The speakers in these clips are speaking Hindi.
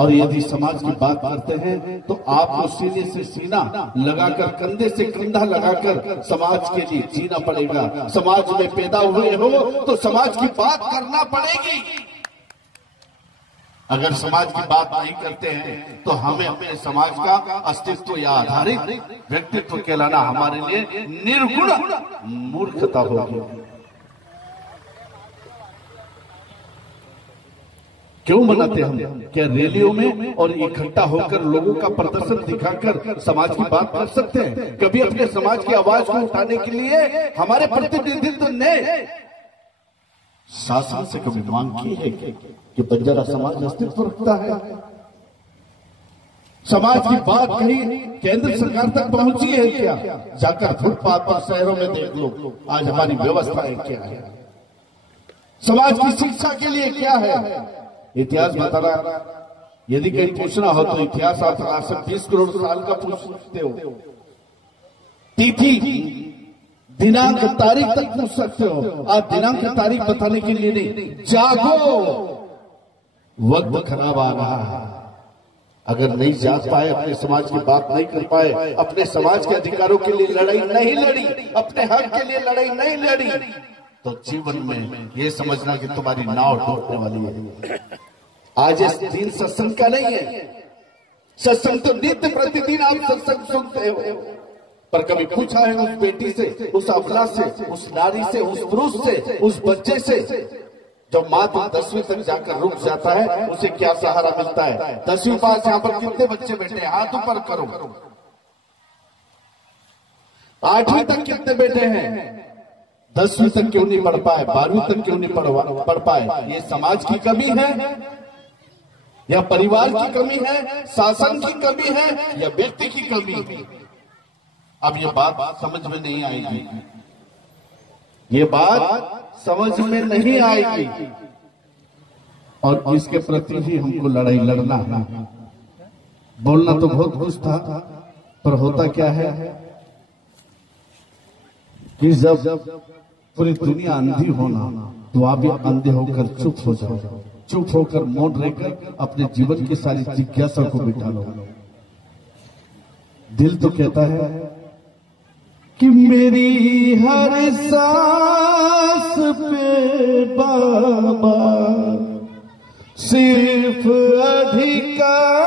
और यदि समाज की बात करते हैं तो आपको सीने से सीना लगाकर, कंधे से कंधा लगाकर समाज के लिए जीना पड़ेगा। समाज में पैदा हुए हो तो समाज की बात करना पड़ेगी। अगर समाज की बात नहीं करते हैं तो हमें अपने समाज का अस्तित्व या आधारित व्यक्तित्व कहलाना हमारे लिए निर्गुण मूर्खता होगी। क्यों मनाते हम? क्या रैलियों में और इकट्ठा होकर लोगों का प्रदर्शन दिखाकर समाज की बात कर सकते हैं? कभी अपने समाज की आवाज को उठाने के लिए हमारे प्रतिनिधित्व ने शासन से कभी मांग की है कि बंजारा समाज अस्तित्व रखता है? समाज की बात कहीं केंद्र सरकार तक पहुंची है क्या? जाकर फुटपाथ पर शहरों में देख लो, आज हमारी व्यवस्थाएं क्या है? समाज की शिक्षा के लिए क्या है? इतिहास बता रहा। यदि कहीं पूछना हो तो इतिहास आप आज से 20 करोड़ साल का पूछ सकते हो। तिथि, दिनांक, तारीख तक पूछ सकते हो। आप दिनांक तारीख बताने के लिए नहीं, जागो, वक्त खराब आ रहा है। अगर नहीं जाग पाए, अपने समाज की बात नहीं कर पाए, अपने समाज के अधिकारों के लिए लड़ाई नहीं लड़ी, अपने हक के लिए लड़ाई नहीं लड़ी, तो जीवन में ये समझना कि तुम्हारी नाव डूबने वाली है। आज इस दिन सत्संग का नहीं है। सत्संग तो नित्य प्रतिदिन आप सत्संग सुनते हो, पर कभी पूछा है उस बेटी से, उस अबला से, उस नारी से, उस पुरुष से, उस बच्चे से जो मात्र 10वीं तक जाकर रुक जाता है, उसे क्या सहारा मिलता है? 10वीं पास यहाँ पर कितने बच्चे बैठे हैं? हाथ ऊपर करो। 8वीं तक कितने बैठे हैं? 10वीं तक क्यों नहीं पढ़ पाए? 12वीं तक क्यों नहीं पढ़ पाए? ये समाज की कमी है या परिवार की कमी है, शासन की कमी है या व्यक्ति की कमी है? अब ये बात समझ में नहीं आएगी, ये बात समझ में नहीं आएगी। और इसके प्रति ही हमको लड़ाई लड़ना है। बोलना तो बहुत कुछ था, पर होता क्या है कि जब पूरी दुनिया अंधी होना तो आप भी अंधे होकर चुप हो जाओ। चुप होकर मौन रहकर अपने जीवन की सारी जिज्ञासा को बिठा लो। दिल तो कहता है कि मेरी हर सांस पे बाबा सिर्फ अधिकार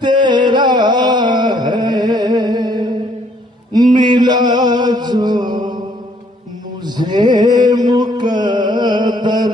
तेरा है, मिला जो मुझे मुकद्दर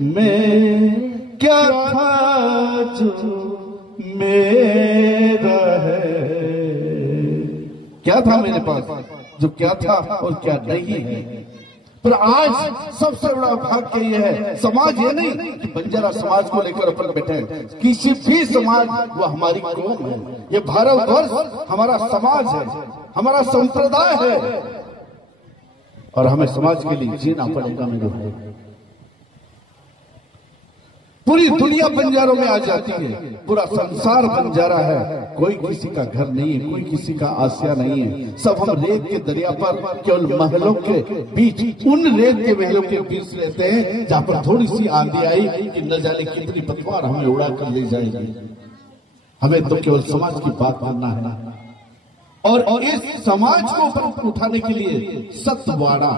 में क्या था जो मेरा है। क्या था मेरे पास जो क्या था और क्या नहीं है। पर आज सबसे बड़ा भाग्य यह है, समाज ये नहीं कि बंजारा समाज को लेकर अपन बैठे हैं, किसी भी समाज वो हमारी कौम है। ये भारतवर्ष हमारा समाज है, हमारा संप्रदाय है और हमें समाज के लिए जीना पड़ेगा। मेरे भाई, पूरी दुनिया बंजारों में आ जाती है, पूरा संसार बंजारा है। कोई किसी का घर नहीं है, कोई किसी का आसिया नहीं है। सब हम रेत के दरिया पर केवल महलों के बीच, उन रेत के महलों के बीच रहते हैं जहां पर थोड़ी सी आंधी आई कि न जाने कितनी पतवार हमें उड़ा कर ले जाएगी। हमें तो केवल समाज की बात करना है और इस समाज को ऊपर उठाने के लिए सतवाड़ा,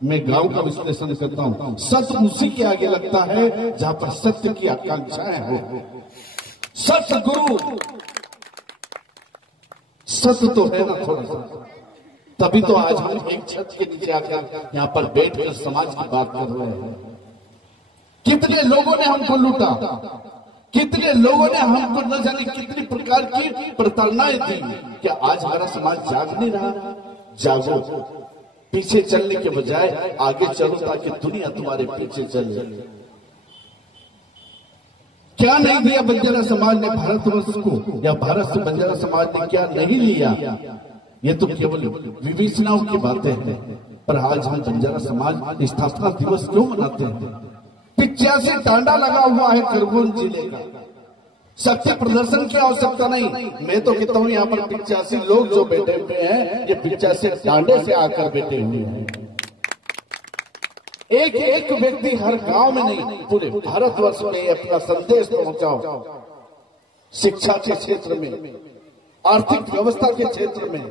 मैं गांव का विश्लेषण करता हूं, सत्य उसी के आगे लगता है जहां पर सत्य की आकांक्षाएं हो। सतगुरु सत्य तो है ना थोड़ा सा, तभी तो आज हम एक छत के नीचे आकर यहाँ पर बैठकर समाज की बात कर रहे हैं। कितने लोगों ने हमको लूटा, कितने लोगों ने हमको न जाने कितनी प्रकार की प्रताड़नाएं दी। क्या आज हमारा समाज जाग नहीं रहा? जागो, पीछे चलने के बजाय आगे चलो ताकि दुनिया तुम्हारे पीछे चले। क्या नहीं दिया बंजारा समाज ने भारतवर्ष को, या भारत से बंजारा समाज ने क्या नहीं लिया? ये तो केवल विवेचनाओं की बातें हैं। पर आज हम बंजारा समाज स्थापना दिवस क्यों मनाते हैं? 85 टांडा लगा हुआ है खरगोन जिले का। सत्य प्रदर्शन की आवश्यकता नहीं। मैं तो कहता हूं यहाँ पर 85 लोग जो बैठे हुए हैं, ये 85 टांडे से आकर बैठे हुए हैं। एक एक व्यक्ति हर गांव में नहीं, पूरे भारतवर्ष में अपना संदेश पहुंचाओ। शिक्षा के क्षेत्र में, आर्थिक व्यवस्था के क्षेत्र में,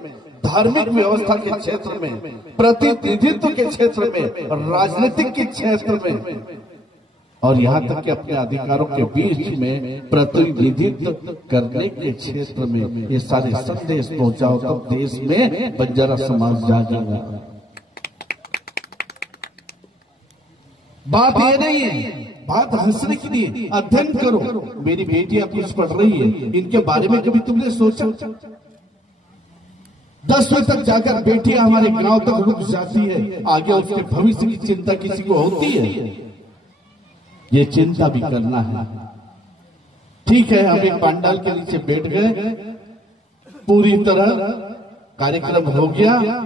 धार्मिक व्यवस्था के क्षेत्र में, प्रतिनिधित्व के क्षेत्र में, राजनीतिक के क्षेत्र में, और यहाँ तक कि अपने अधिकारों के बीच में प्रतिनिधित्व करने के क्षेत्र में ये सारे संदेश पहुंचाओ, तब देश में बंजारा समाज जागेगा। बात ये नहीं है, बात हंसने के लिए। अध्ययन करो, मेरी बेटियां कुछ पढ़ रही है, इनके बारे में कभी तुमने सोचा? 10वीं तक जाकर बेटियां हमारे गांव तक रुक जाती है, आगे उसके भविष्य की चिंता किसी को होती है? ये चिंता भी करना है। ठीक है, हम एक पंडाल के नीचे बैठ गए, पूरी तरह कार्यक्रम हो गया,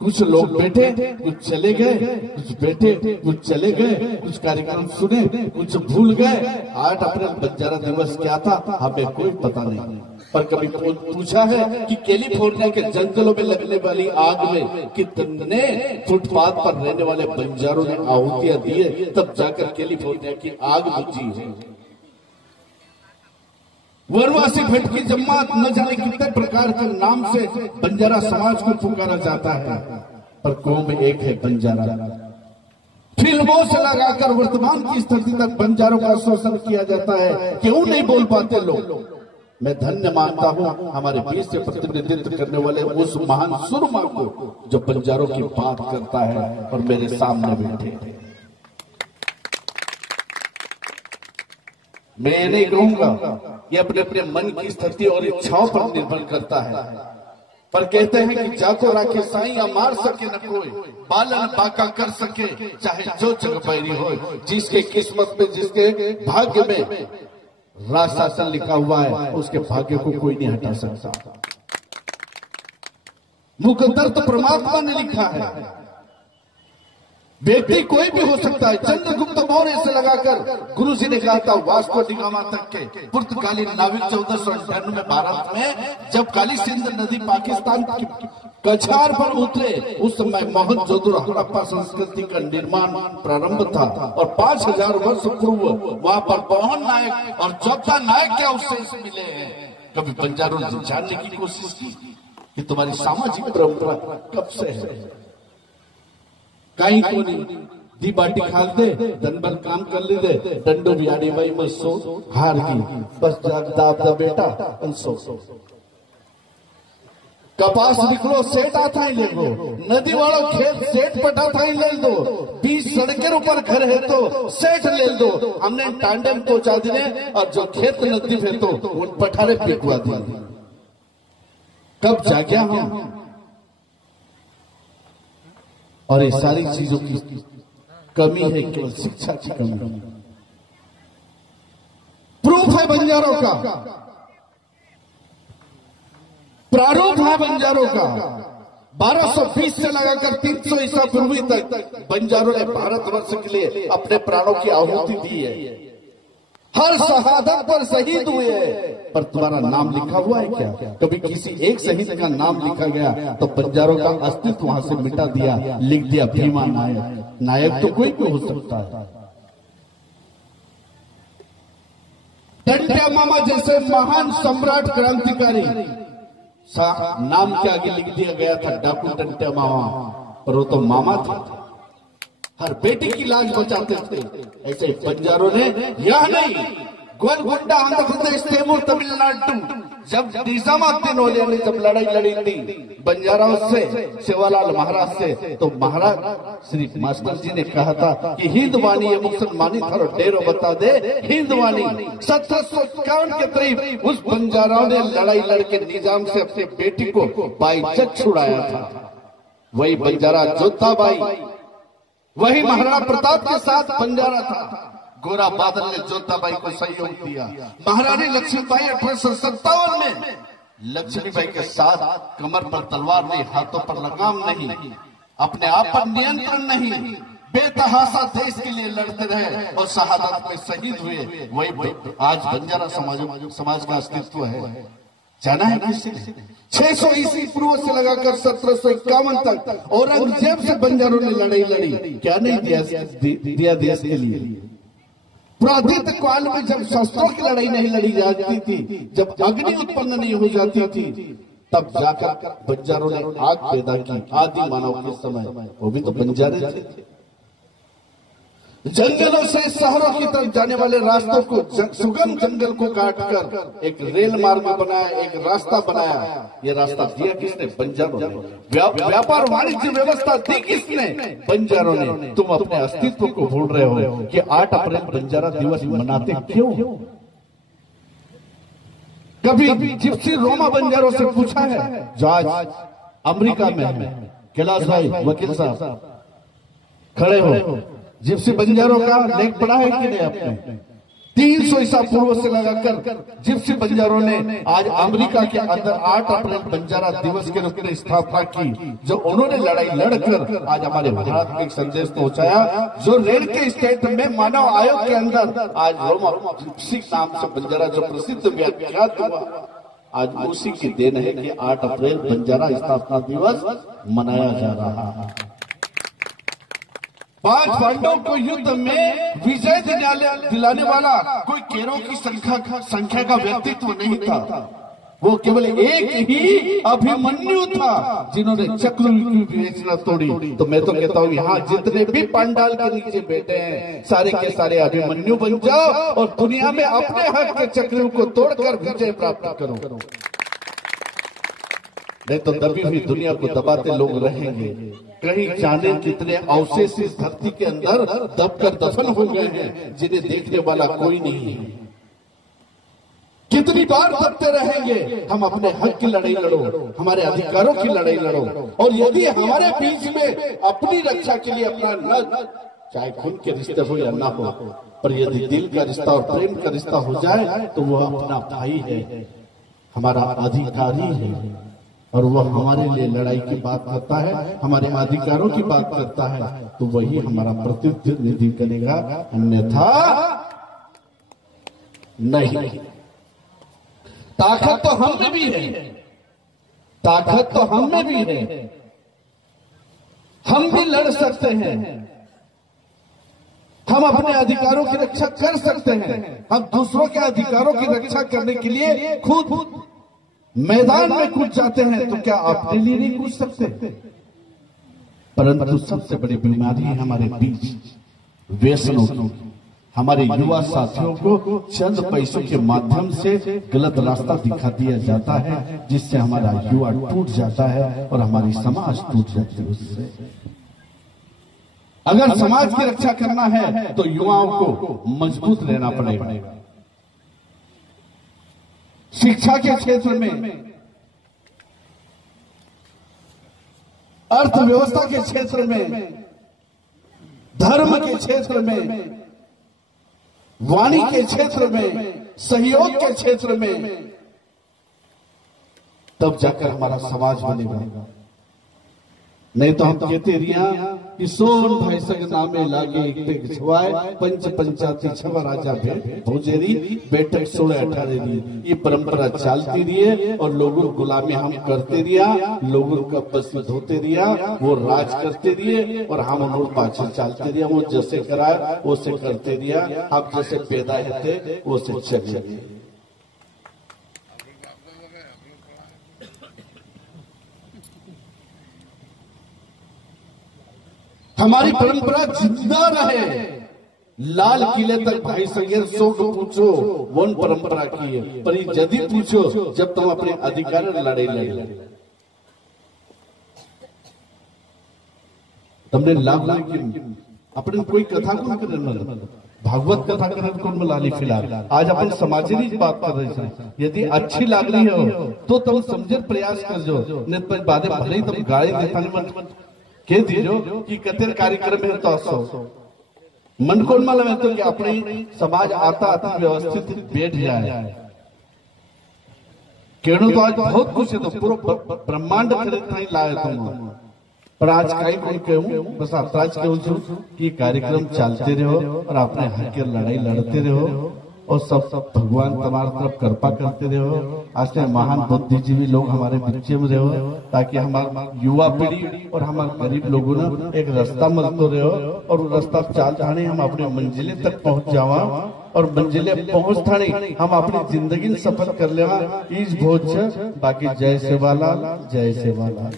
कुछ लोग बैठे, कुछ चले गए, कुछ बैठे, कुछ चले गए, कुछ कार्यक्रम सुने, कुछ भूल गए। 8 अप्रैल बंजारा दिवस क्या था हमें कोई पता नहीं। पर कभी पूछा है कि कैलिफोर्निया के जंगलों में लगने वाली आग में कितने फुटपाथ पर रहने वाले बंजारों ने आहुतियां दी है, तब जाकर कैलिफोर्निया की आग बुझी है। वनवासी भट्ट की जमात, न जाने कितने प्रकार के नाम से बंजारा समाज को पुकारा जाता है, पर कौम एक है बंजारा। फिल्मों से लगाकर वर्तमान की स्थिति तक बंजारों का शोषण किया जाता है। क्यों नहीं बोल पाते लोग? मैं धन्य मानता हूं हमारे बीच से प्रतिनिधित्व करने वाले उस महान सुरमा को जो बंजारों की बात करता है और मेरे सामने बैठे। मैं नहीं कहूंगा, ये अपने अपने मन की स्थिति और इच्छाओं पर निर्भर करता है। पर कहते हैं कि जाको राखे साईं मार सके न कोई, बालन बाका कर सके चाहे जो जग पैरी हो। जिसके किस्मत में, जिसके भाग्य में राज शासन लिखा हुआ है, उसके भाग्य को कोई नहीं हटा सकता। मुकद्दर तो परमात्मा ने लिखा है। व्यक्ति कोई भी हो सकता है। चंद्रगुप्त मौर्य से लगाकर गुरु जी ने कहा था वास्को डिगामा तक के पुर्तगाली नाविक 1498 में भारत में जब काली सिंध नदी पाकिस्तान की कछार पर उतरे, उस समय मोहनजोदड़ो हड़प्पा संस्कृति का निर्माण प्रारंभ था और 5000 वर्ष पूर्व वहां पर मोहन नायक और चौथा नायक क्या उससे मिले हैं। कभी बंजारों ने जानने की कोशिश की कि तुम्हारी सामाजिक परंपरा कब से है? कहीं को नहीं, दी बाटी खाल दे, दिन भर काम कर ले दे, डंडो बिहाड़ी भाई मत सो, हार की बस जागदा बेटा सो। कपास निकलो सेठ आता ही ले लो, नदी वालों खेत सेठ पटाता ही ले दो, 20 सड़कें ऊपर घर है तो सेठ ले दो। हमने टांडे में पहुंचा दिए और जो खेत नजदीक है तो उन पठारे पिटवा दिए। कब जाग्या हम? और ये सारी चीजों की कमी है, केवल शिक्षा की कमी। प्रूफ है बंजारों का, प्रारूप है बंजारों का। 1220 से लगाकर 300 ईसा पूर्वी तक बंजारों ने भारतवर्ष के लिए अपने प्राणों की आहुति दी है। हर शहादत पर शहीद हुए हैं, पर तुम्हारा नाम लिखा हुआ है क्या? कभी किसी एक शहीद का नाम लिखा गया तो बंजारों का अस्तित्व वहां से मिटा दिया, लिख दिया भीमा नायक। नायक तो कोई भी हो सकता है। टंट्या मामा जैसे महान सम्राट क्रांतिकारी नाम के आगे लिख दिया गया था डाकू टंट्या मामा, पर वो तो मामा थे, हर बेटी की लाज बचाते थे। ऐसे बंजारों ने यह नहीं, गोलगुंडा आंध्र प्रदेश, तैमूर तमिलनाडु, जब निजामुद्दीन औलिया ने जब लड़ाई लड़ी थी बंजाराओं से, सेवालाल महाराज से, तो महाराज श्री मास्टर जी ने कहा था कि हिंदवाणी ये मुसलमानी थारो डेरो बता दे हिंदवाणी। 1751 के करीब उस बंजाराओं ने लड़ाई लड़के निजाम से अपनी बेटी को बाइज्जत छुड़ाया था। वही बंजारा जोधा बाई, वही महाराणा प्रताप के साथ बंजारा था। गोरा बादल ने जोधाबाई को सहयोग दिया। महारानी लक्ष्मीबाई 1857 में लक्ष्मीबाई के साथ कमर पर तलवार नहीं, हाथों पर लगाम नहीं, अपने आप पर नियंत्रण नहीं, बेतहाशा देश के लिए लड़ते रहे और शहादत में शहीद हुए। वही आज बंजारा समाज का अस्तित्व है। जाना है किसी ने? 600 ईस्वी पूर्व से लगाकर 1751 तक औरंगजेब से बंजारों ने लड़ाई लड़ी, क्या नहीं दिया देश के लिए? पुरातन काल में जब शस्त्रों की लड़ाई नहीं लड़ी जाती थी, जब अग्नि उत्पन्न नहीं हो जाती थी, तब जाकर बंजारों ने आग पैदा की। आदि मानव के समय वो भी तो बंजारे थे। जंगलों से शहरों की तरफ जाने वाले रास्तों को, सुगम जंगल को काटकर एक रेल मार्ग बनाया, एक रास्ता बनाया। ये रास्ता दिया किसने? बंजारों ने। व्यापार वाणिज्य व्यवस्था दी किसने? बंजारों ने। तुम अपने अस्तित्व को भूल रहे हो कि 8 अप्रैल बंजारा दिवस मनाते क्यों? कभी जिप्सी रोमा बंजारों से पूछा है? जो आज अमेरिका में है, कैलाश भाई वकील साहब खड़े हो, जिप्सी बंजारों का लेख पढ़ा है कि नहीं आपने? 300 ईसा पूर्व से लगाकर जिप्सी बंजारों ने आज अमेरिका के अंदर 8 अप्रैल बंजारा दिवस के रूप में स्थापना की। जो उन्होंने लड़ाई लड़कर आज हमारे भारत में एक संदेश पहुंचाया, जो रेल के स्टेट में मानव आयोग के अंदर आज रोमा जिप्सी नाम से बंजारा जो प्रसिद्ध व्याख्यात हुआ, आज उसी की देन है कि 8 अप्रैल बंजारा स्थापना दिवस मनाया जा रहा है। 5 पांडवों को युद्ध में विजय दिलाने वाला कोई केरों की संख्या का व्यक्तित्व नहीं था। वो केवल एक ही अभिमन्यु था जिन्होंने चक्रव्यूह की रचना तोड़ी। तो मैं तो कहता हूँ यहाँ जितने भी पांडाल के नीचे बैठे हैं, सारे के सारे अभिमन्यु बन जाओ और दुनिया में अपने हक के चक्रव्यूह को तोड़कर विजय प्राप्त करो। नहीं तो दबी हुई दुनिया को दबाते लोग रहेंगे। कहीं जाने कितने अवशेष इस धरती के अंदर दबकर दफन हो गए हैं, जिन्हें देखने वाला कोई नहीं है। कितनी बार दबते रहेंगे? हम अपने हक की लड़ाई लड़ो, हमारे अधिकारों की लड़ाई लड़ो। और यदि हमारे बीच में अपनी रक्षा के लिए अपना न, चाहे खून के रिश्ते हो या ना हो, पर यदि दिल का रिश्ता और प्रेम का रिश्ता हो जाए तो वह अपना भाई है, हमारा अधिकारी है, और वह हमारे लिए लड़ाई की बात करता है, हमारे अधिकारों की बात करता है, तो वही हमारा प्रतिनिधि करेगा, अन्यथा नहीं। ताकत तो हम में भी है, ताकत तो हम में भी है, हम भी लड़ सकते हैं, हम अपने अधिकारों की रक्षा कर सकते हैं। हम दूसरों के अधिकारों की रक्षा करने के लिए खुद मैदान में कूद जाते हैं, तो क्या अपने लिए नहीं कूद सकते? परंतु सबसे बड़ी बीमारी है हमारे बीच व्यसनों की। हमारे युवा साथियों को चंद पैसों के माध्यम से गलत रास्ता दिखा दिया जाता है, जिससे हमारा युवा टूट जाता है और हमारी समाज टूट जाती है उससे। अगर समाज की रक्षा करना है तो युवाओं को मजबूत रहना पड़ेगा। शिक्षा के क्षेत्र में, अर्थव्यवस्था के क्षेत्र में, धर्म के क्षेत्र में, वाणी के क्षेत्र में, सहयोग के क्षेत्र में, तब जाकर हमारा समाज बनेगा। नहीं तो हम कहते रिया कि सोन भाई संग नामे लागे छुआए पंच पंचायती छवा राजा भोजेरी बैठक 16-18 ये परंपरा चलती रही है और लोगों गुलामी हम करते रिया, लोगों का बस धोते रिया, वो राज करते रहिए और हम उन पाछे चलते रिया। वो जैसे कराए वो से करते रिया, आप जैसे पैदा थे वो से चले। हमारी परंपरा जिंदा रहे, लाल किले तक भाई संगेर सो को पूछो वन परंपरा की है, पर यदि पूछो जब तुम अपने अधिकार लड़ाई लड़े तुमने लाभ लेकिन अपने कोई कथा कौन कर भागवत कथा करन कौन मलाली फिलहाल आज अपन समाजिक बात कर रहे हैं। यदि अच्छी लाग रही हो तो तुम समझे प्रयास कर जो, नहीं तो बादे भले ही तुम गाड़ी देता के दीजो कि कतेर कार्यक्रम है तो मन को मालूम है तो कि अपने समाज आता आता व्यवस्थित बैठ जाए। केणु तो आज बहुत कुछ है, तो पूरा ब्रह्मांड नहीं लाए तुम, पर आज कहीं कोई कहूं बस आप आज कहूं कि कार्यक्रम चलते रहो और अपने हक की लड़ाई लड़ते रहो और सब भगवान तुम्हारे तरफ कृपा करते रहो। ऐसे महान बुद्धिजीवी लोग हमारे बीच में रहो, ताकि हमारा युवा पीढ़ी और हमारे गरीब लोगों ने एक रास्ता मिलते रहो और वो रास्ता चाल जाने हम अपने मंजिले तक पहुंच जावा और मंजिले पहुंच थाने हम अपनी जिंदगी सफल कर लेवा। इस भोज बाकी जय सेवालाल, जय सेवालाल।